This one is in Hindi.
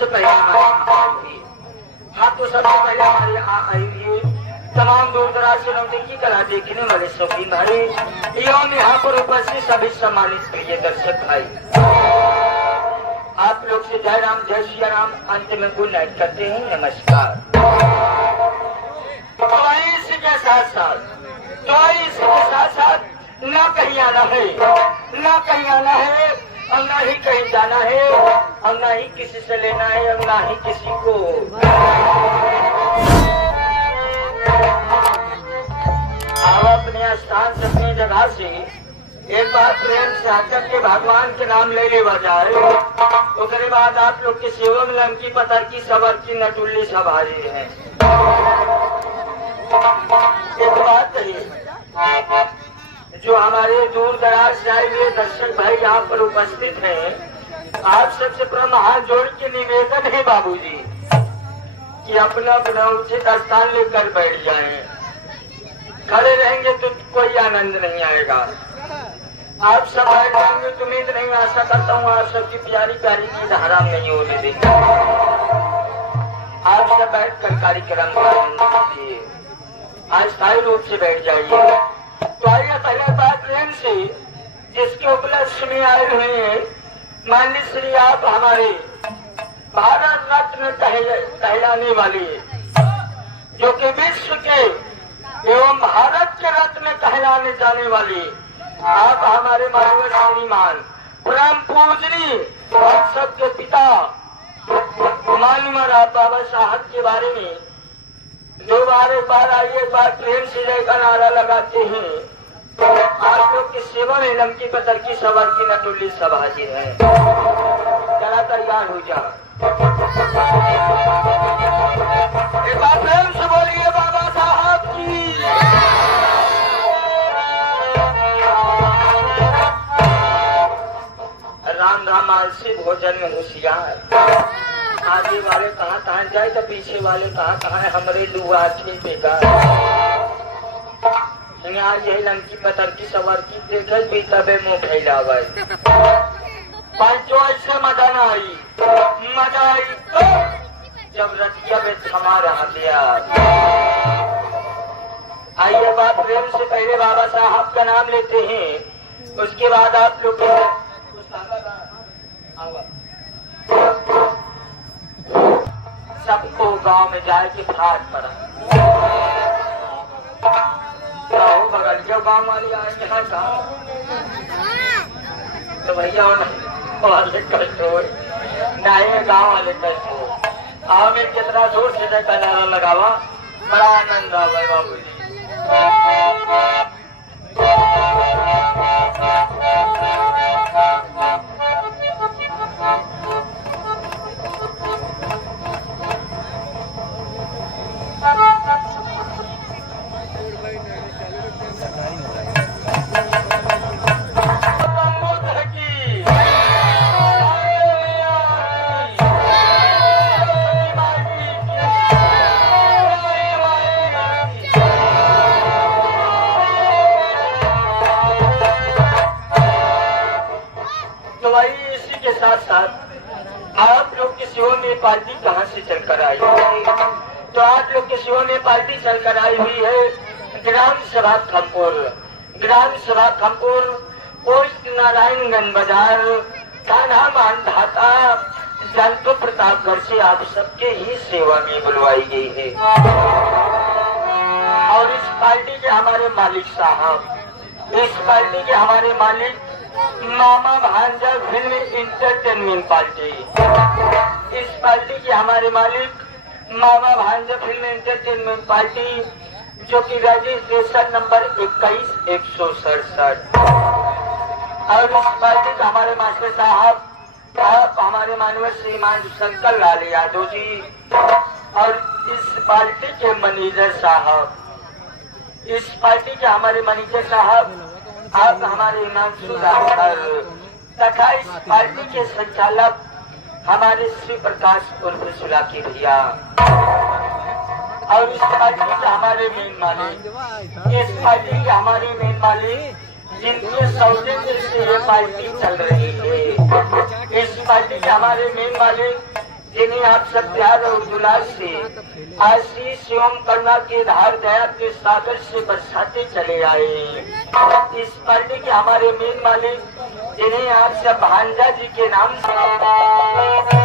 सबसे पहले हाँ तो सबसे पहले हमारे यहाँ आई हुई तमाम दूर दराज से नौटंकी कला देखने वाले शौकीन भाई एवं यहाँ पर उपस्थित सभी सम्मानित प्रिय दर्शक भाई, आप लोग से जय राम जय श्री राम अंत में गुड नाइट करते हैं। नमस्कार। इसके साथ साथ न कहीं आना है, न कहीं आना है और न ही कहीं जाना है और न ही किसी से लेना है और न ही किसी को। आप अपने स्थान से अपनी जगह से एक बार प्रेम से आकर के भगवान के नाम ले लेवा जाए, उसके बाद आप लोग के सेवा में लमकी पतर की सबर की नटुल्ली सवारी है। एक बात कहिए, जो हमारे दूर दराज से आए हुए दर्शक भाई यहाँ पर उपस्थित हैं, आप सबसे प्रथम हाथ जोड़ के निवेदन है बाबूजी कि अपना अपना उचित स्थान लेकर बैठ जाएं। खड़े रहेंगे तो कोई आनंद नहीं आएगा। आप सब बैठ जाएंगे तो उम्मीद नहीं, आशा करता हूँ आप सबकी प्यारी प्यारी चीज हराम नहीं होने देंगे। आप सब बैठ कर कार्यक्रम करेंगे, अस्थायी रूप से बैठ जाइए। तो आइए पहले बात प्रेम से जिसके उपलक्ष्य में आए हुए हैं माननीय श्री आप हमारे भारत रत्न कहलाने वाली, जो कि विश्व के एवं भारत के रत्न कहलाने जाने वाली आप हमारे माननीय श्रीमान परम पूजनीय हम सबके पिता माननीय बाबा साहब के बारे में दो बार एक बार आइए, एक बार प्रेम से जयकार नारा लगाते हैं। आप लोग की सेवा में लमकी पतर की सवार की नटुल्ली सब हाजिर है। जरा तैयार हो जा, एक बार प्रेम से बोलिए बाबा साहब की। राम राम आलसी भोजन में होशियार, आगे वाले कहाँ कहाँ जाए तो पीछे वाले कहाँ कहाँ हमरे दुआ बेकार। आज यही लंकी पतर की सवार की देखे भी तबे मुँह फैलावे। पंचो ऐसे मजा न आई, मजा आई तो जब रतिया में थमा रहा दिया। आइए बात प्रेम से पहले बाबा साहब का नाम लेते हैं, उसके बाद आप लोग सबको गांव में जाए के फाट पड़ा। बगल के गांव वाले आएंगे हर गाँव तो भैया वाले कष्ट हो नए गाँव वाले कष्ट हो। आओ में कितना जोर से नारा लगावा, बड़ा आनंद आवा बाबू जी। साथ साथ आप लोग के शिव में पार्टी कहाँ से चलकर आई? तो आप लोग के शिव में पार्टी चलकर आई हुई है ग्राम सभा खमपुर। ग्राम सभा खमपुर पोस्ट नारायणगंज बाजार कान्हा मानधाता जलतो प्रतापगढ़ से आप सबके ही सेवा में बुलवाई गई है। और इस पार्टी के हमारे मालिक साहब, इस पार्टी के हमारे मालिक मामा भांजा फिल्म इंटरटेनमेंट पार्टी, इस पार्टी के हमारे मालिक मामा भांजा फिल्म इंटरटेनमेंट पार्टी, जो कि रजिस्ट्रेशन नंबर 21,167। और इस पार्टी का हमारे मास्टर साहब आप हमारे माननीय श्रीमान शंकर लाल यादव जी, और इस पार्टी के मैनेजर साहब, इस पार्टी के हमारे मैनेजर साहब आप हमारे हिमांशु रावकर तथा इस पार्टी के संचालक हमारे श्री प्रकाश उर्फ सुलाकी भैया, और इस पार्टी के हमारे मेन मालिक, इस पार्टी के हमारे मेन मालिक जिनके सौजन्य से ये पार्टी चल रही है। इस पार्टी के हमारे मेन मालिक जिन्हें आप सब प्यार और दुलार से आशीष एवं करुणा की धार दया के सागर से बरसाते चले आए। इस पार्टी के हमारे मेन मालिक जिन्हें आप सब भांजा जी के नाम से